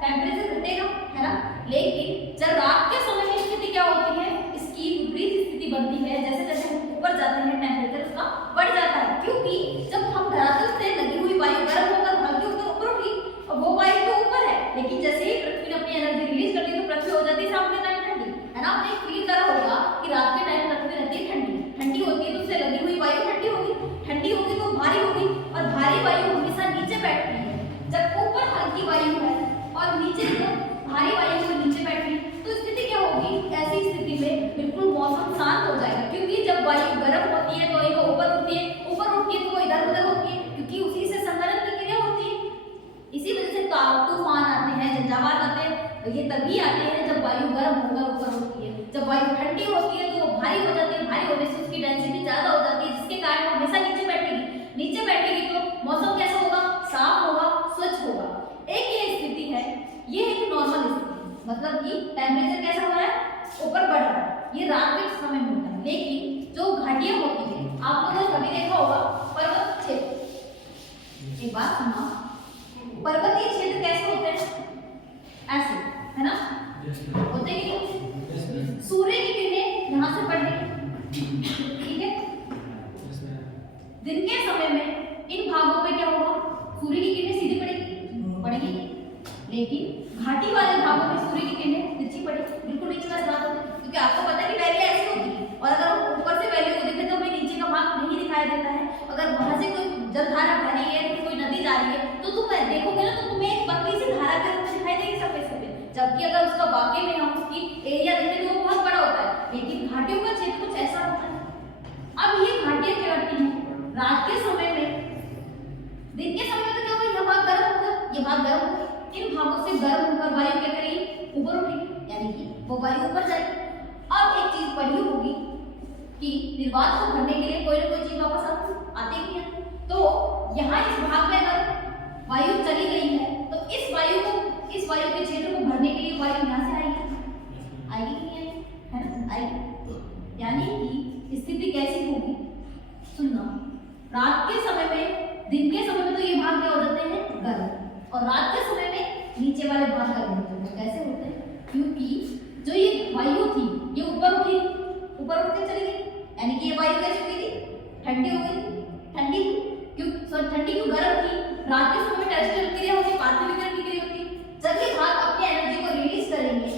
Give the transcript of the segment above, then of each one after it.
Temperature घटेगा, है ना। लेकिन जब रात के समय में स्थिति क्या होती है, इसकी विपरीत स्थिति बनती है। जैसे जैसे हम ऊपर जाते हैं टेम्परेचर उसका बढ़ जाता है, क्योंकि जब हम धरातल से लगी हुई वायु गर्म होकर हल्की होकर ऊपर उठी और वो वायु तो ऊपर है, लेकिन जैसे ही पृथ्वी ने अपनी एनर्जी रिलीज कर दी तो पृथ्वी हो जाती है शाम के टाइम ठंडी, है ना। आपने फील करा होगा कि रात के टाइम पृथ्वी रहती है ठंडी, ठंडी होती है तो उससे लगी हुई वायु ठंडी होगी, ठंडी होगी तो भारी होगी, और भारी वायु हमेशा नीचे बैठती है। जब ऊपर हल्की वायु है और नीचे जो भारी वायु जो नीचे बैठी तो स्थिति क्या होगी, ऐसी स्थिति में बिल्कुल मौसम शांत हो जाएगा, क्योंकि जब वायु गर्म होती है तो वो ऊपर उठती है, ऊपर उठती है तो वो इधर उधर होती है, क्योंकि उसी से संघनन की क्रिया होती है। इसी वजह से तूफान आते हैं, झंझावात आते हैं, तो ये तभी आते हैं जब वायु गर्म होकर ऊपर होती है। जब वायु ठंडी होती है तो वो भारी हो जाती है, भारी होने से उसकी डेंसिटी ज्यादा हो जाती है, जिसके कारण वो हमेशा नीचे बैठेगी। नीचे बैठेगी तो मौसम कैसा होगा, साफ होगा, स्वच्छ होगा। एक ये स्थिति है, ये है कि नॉर्मल स्थिति, मतलब कि टेम्परेचर कैसा हो रहा है, ऊपर बढ़ रहा है, ये रात के समय में होता है। लेकिन जो घाटियां होती है, आप लोगों ने कभी देखा होगा पर्वत क्षेत्र, एक बात सुना, पर्वतीय क्षेत्र कैसे होते हैं, ऐसे, है ना, होते हैं कि सूर्य की किरणें यहाँ से पड़ रही, ठीक है। दिन के समय में इन भागों पे क्या होगा, सूर्य की किरणें सीधी पड़ेगी, लेकिन घाटी वाले भागों में सूर्य की किरणें तिरछी पड़ेगी, बिल्कुल नीचे वाले भाग होते हैं, क्योंकि आपको पता है कि वैली ऐसी होती है, और अगर हम ऊपर से वैली को देखें तो हमें नीचे का भाग नहीं दिखाई देता है। अगर वहां से कोई जलधारा बह रही है, कोई नदी जा रही है, तो तुम देखोगे ना तो तुम्हें एक पतली सी धारा के रूप में दिखाई देगी सफेद सफेद, जबकि अगर उसका वाकई में हम उसकी एरिया देखें तो वो बहुत बड़ा होता है। लेकिन घाटियों का क्षेत्र कुछ ऐसा होता है। अब ये घाटियां क्या करती हैं, रात के समय में, दिन के समय में तो क्या होगा, ये भाग गर्म होगा, ये भाग गर्म होगा, इन भागों से गर्म होकर वायु क्या करेगी, ऊपर उठेगी, यानी कि वो वायु ऊपर जाएगी। अब एक चीज पढ़ी होगी कि निर्वात को भरने के लिए कोई ना कोई चीज वापस आती ही है, तो यहाँ इस भाग में अगर वायु चली गई है तो इस वायु के क्षेत्र को भरने के लिए वायु यहाँ से आएगी कि नहीं आएगी, है ना, आएगी। यानी कि स्थिति कैसी होगी, सुनना, रात के समय में, दिन के समय में तो ये भाग क्या हो जाते हैं, गर्म, और रात के समय में नीचे वाले भाग गर्म होते हैं। कैसे होते हैं, क्योंकि जो ये वायु थी ये ऊपर उठते चली गई, यानी कि ये वायु कैसी हो गई थी, ठंडी हो गई, ठंडी क्यों गर्म थी, रात के समय में टेरेस्ट्रियल क्रिया होती, पार्थिवीकरण की क्रिया होती। जब ये भाग अपनी एनर्जी को रिलीज करेंगे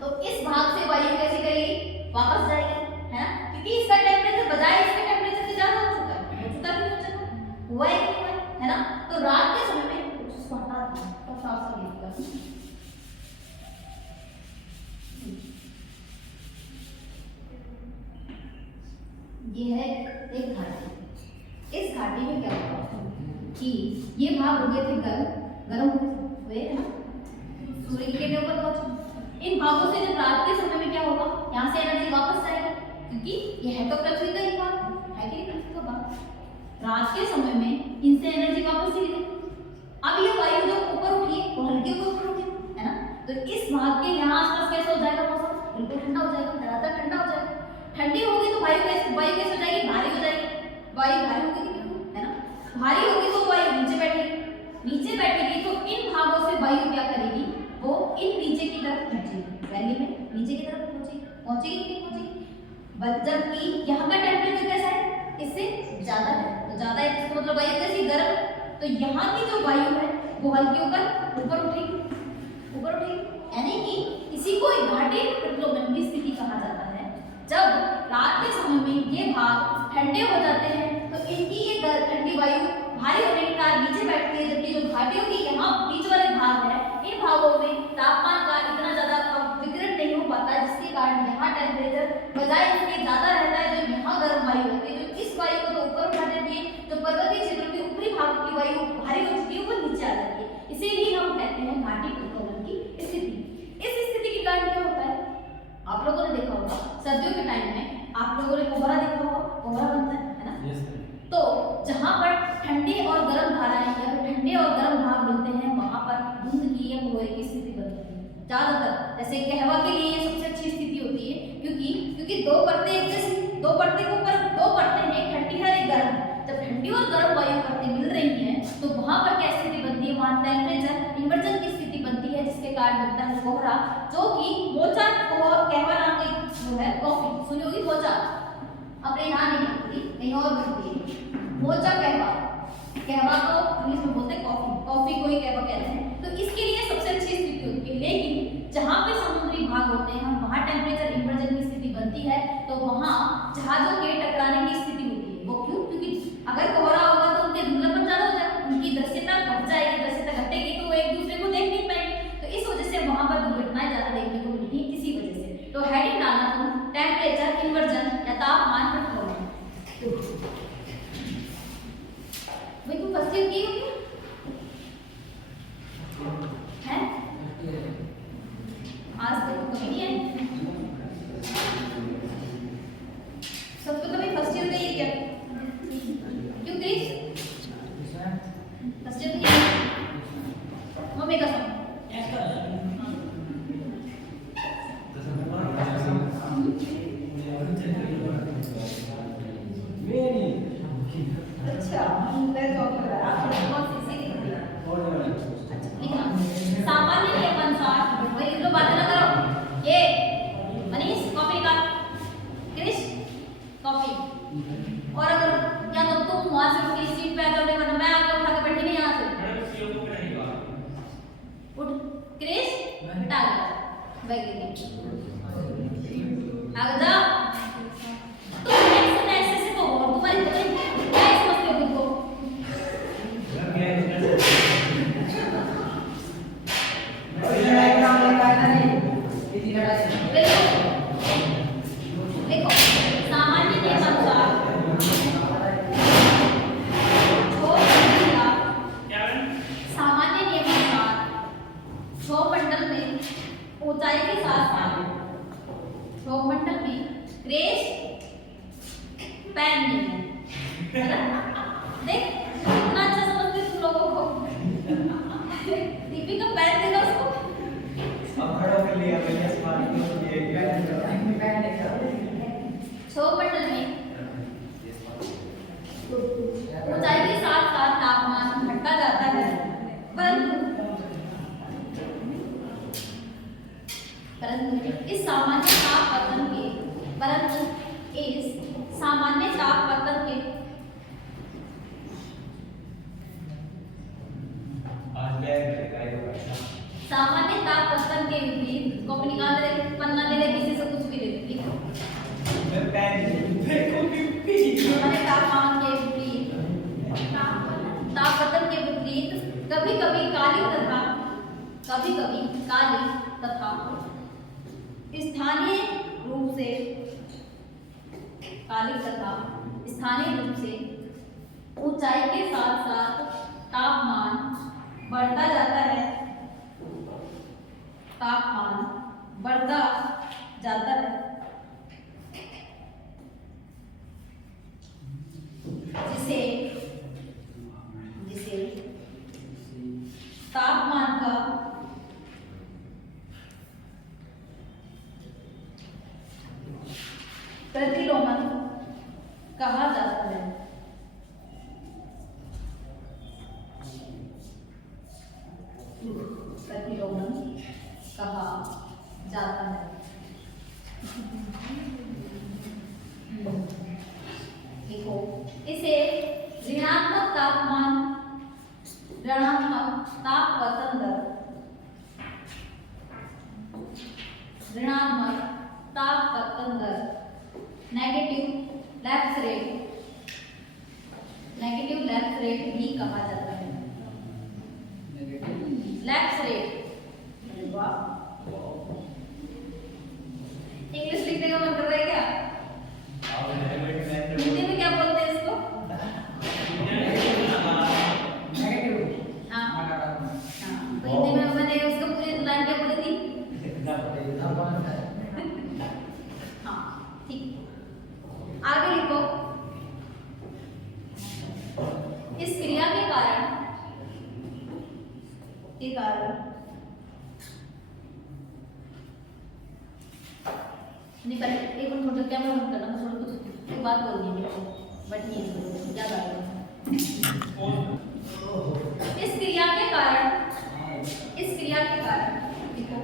तो इस भाग से वायु कैसे करेगी, वापस जाएगी, है ना, क्योंकि इसका टेम्परेचर बजाय इसके टेम्परेचर से ज्यादा हो चुका है, हुआ है कि नहीं, है ना। तो रात के समय में उसको हटा दो तो साफ लिखकर ये है एक घाटी। इस घाटी में क्या होगा कि ये भाग हो गए थे गर्म हुए, है ना, सूर्य की किरणें ऊपर पहुंची। इन भागों से जब रात के समय में क्या होगा, यहाँ से एनर्जी वापस जाएगी, क्योंकि ये है तो पृथ्वी का ही भाग, है कि नहीं, पृथ्वी का भाग। रात के समय में इनसे एनर्जी वापस चली गई। अब ये वायु जो ऊपर उठी है वो हल्की ऊपर उठी, है ना, तो इस भाग के यहाँ आसपास कैसा हो जाएगा मौसम, बिल्कुल ठंडा हो जाएगा, लगातार ठंडा हो जाएगा। ठंडी होगी तो वायु कैसे हो जाएगी, भारी हो जाएगी, वायु भारी होगी, है ना, भारी होगी तो वायु नीचे बैठेगी तो इन भागों से वायु क्या करेगी, वो इन नीचे की तरफ पहुंचेगी, वैली में नीचे की तरफ पहुंचेगी कि नहीं पहुंचेगी। जबकि यहाँ का टेम्परेचर कैसा है, इससे ज्यादा है, तो ज्यादा है इसका मतलब वायु कैसी गर्म, तो यहाँ की जो वायु है वो हल्की होकर ऊपर उठेगी, यानी कि इसी को घाटी प्रतिलोमन स्थिति कहा जाता है। जब रात के समय में ये भाग ठंडे हो जाते हैं तो इनकी ये ठंडी वायु भारी होने के कारण नीचे बैठती है, जबकि जो घाटियों की यहाँ बीच वाले भाग है, इन भागों में तापमान का इतना ज्यादा विकिरण नहीं हो पाता, जिसके कारण यहाँ टेम्परेचर बजाय इसके ज्यादा रहता है। जो यहाँ गर्म वायु होती है जो इस वायु को तो ऊपर उठा देती है, तो पर्वतीय क्षेत्रों के ऊपरी भाग की वायु भारी हो चुकी है वो नीचे आ जाती है, इसीलिए हम कहते हैं जहाँ पर ठंडे और गर्म धाराएं या फिर ठंडे और गर्म भाग मिलते हैं वहाँ पर धुंध की या कोहरे की स्थिति बनती है ज्यादातर। जैसे कहवा के लिए ये सबसे अच्छी स्थिति होती है, क्योंकि दो परतें दो परतें के ऊपर दो परतें हैं, एक ठंडी है एक गर्म। जब ठंडी और गर्म वायु परतें मिल रही हैं तो वहाँ पर क्या स्थिति बनती है, वहाँ टेम्परेचर इन्वर्जन की स्थिति बनती है, जिसके कारण बनता है कोहरा, जो कि मोचा कहवा नाम का जो है कॉफी सुनी होगी। मोचा अपने यहाँ नहीं बनती, कहीं और बनती है मोचा कहवा। कहवा को इंग्लिश में बोलते हैं कॉफी, कॉफी को ही कहवा कहते हैं। तो इसके लिए सबसे अच्छी स्थिति होती है, लेकिन जहाँ पे समुद्री भाग होते हैं वहाँ टेम्परेचर इन्वर्जन की स्थिति बनती है, तो वहाँ जहाजों के टकराने की स्थिति होती है। वो क्यों? क्योंकि अगर कोहरा होगा तो उनके धुंधलापन ज्यादा हो जाएगा, उनकी दृश्यता घट जाएगी, दृश्यता घटेगी तो वो एक दूसरे को देख नहीं पाएंगे, तो इस वजह से वहाँ पर दुर्घटनाएं ज्यादा देखने को मिलती है इसी वजह से। तो हेडिंग डालना तुम टेम्परेचर इन्वर्जन या तापमान प्रतिलोम। भाई तुम फर्स्ट ईयर की होगी है? आज तक तो कभी नहीं है, सब तो कभी फर्स्ट ईयर का ही क्या? क्यों क्रिश फर्स्ट ईयर की मम्मी का सब अच्छा मैं जॉब कर रहा हूं, कौन सी की कर रहा है? अच्छा लिखना सामान्य नियम अनुसार, भाई लिख लो, बातें ना करो। ये मनीष कॉपी का, क्रिश कॉपी। और अगर या तो तुम वहां से उनकी सीट पे आ जाओ, वरना मैं आके उठा के बैठी नहीं यहाँ से। उठ क्रिश हटा ले बैग लेके आगे जा। तुम ऐसे से तो और तुम्हारी क्या समझते हो तुमको? देखो सामान्य नियम अनुसार सामान्य नियम अनुसार क्षोभमंडल में ऊंचाई के साथ साथ क्षोभमंडल में क्रेश पैन नहीं है ना? देख कितना अच्छा समझते तुम लोगों को। दीपिका पैन देगा उसको क्षोभमंडल में ऊंचाई के साथ साथ तापमान घटता जाता है, परंतु इस सामान्य ताप पतन के विपरीत कॉपी निकाल ले, पन्ना ले ले, किसी से कुछ भी ले ले, लिखो सामान्य तापमान के विपरीत ताप पतन के विपरीत कभी कभी काली तथा स्थानीय रूप से ऊंचाई के साथ साथ तापमान बढ़ता जाता है, जिसे तापमान का प्रतिलोमन कहा जाता है। देखो इसे ऋणात्मक ताप पतन दर, नेगेटिव लैप्स रेट भी कहा जाता है। लैप्स रेट इंग्लिश लिखने का मन कर रहा है क्या? हिंदी में क्या बोलते हैं इसको? तो हिंदी में मैंने उसका पूरी लाइन क्या बोली थी? हाँ ठीक, आगे लिखो। के कारण नहीं पर एक मिनट थोड़ा कैमरा बंद करना, थोड़ा कुछ एक बात बोलनी है मेरे को, बट नहीं क्या बात है। इस क्रिया के कारण देखो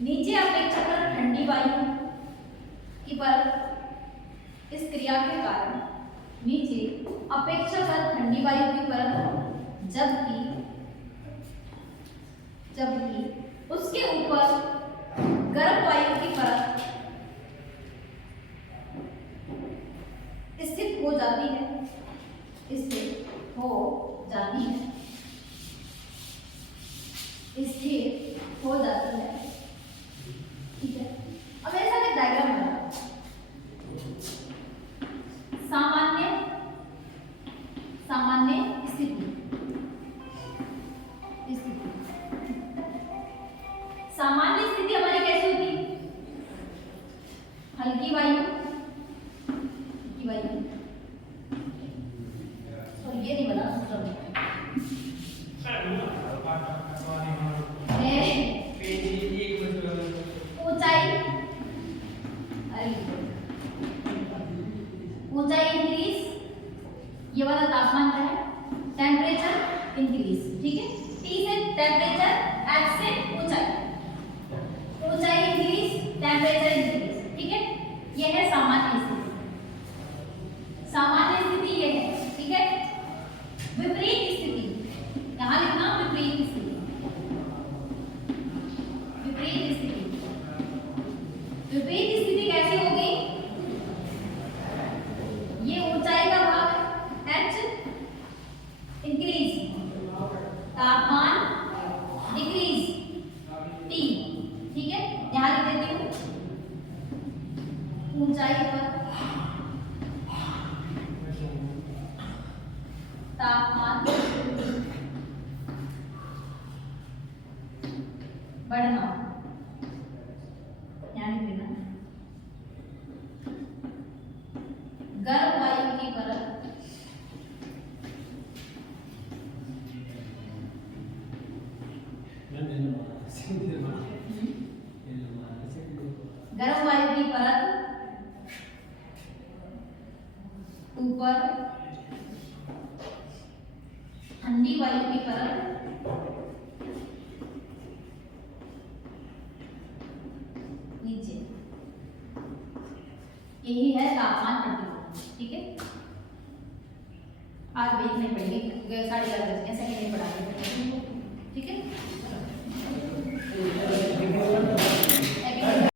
नीचे अपेक्षाकृत ठंडी वायु की परत, इस क्रिया के कारण नीचे अपेक्षाकृत ठंडी वायु की परत, जबकि उसके ऊपर गर्म वायु की परत स्थित हो जाती है, स्थिर हो जाती है। ठीक है, अब मेरे साथ एक डायग्राम बना, सामान्य स्थिति। सामान्य स्थिति हमारी कैसी होती? हल्की वायु, और ये नहीं बना ऊंचाई इंक्रीज, ये वाला तापमान क्या है? Temperature increase. ठीक है, T से टेम्परेचर, H से ऊंचाई इंक्रीज, टेम्परेचर इंक्रीज। ठीक है, ये है सामान्य स्थिति। ये है। ठीक है, विपरीत स्थिति यहां लिखना, विपरीत स्थिति कैसी होगी? ये ऊंचाई का भाग H इंक्रीज, तापमान डिक्रीज T। ठीक है, यहां लिख देती हूं ऊंचाई पर तापमान बढ़ना, यहां लिख देना गर्म वायु की परत ऊपर, ठंडी वायु की परत नीचे। यही है तापमान प्रतिरोध। ठीक है, आज वेट नहीं पड़ेगी, 11:30 बजे ऐसे नहीं पढ़ाएंगे। ठीक है।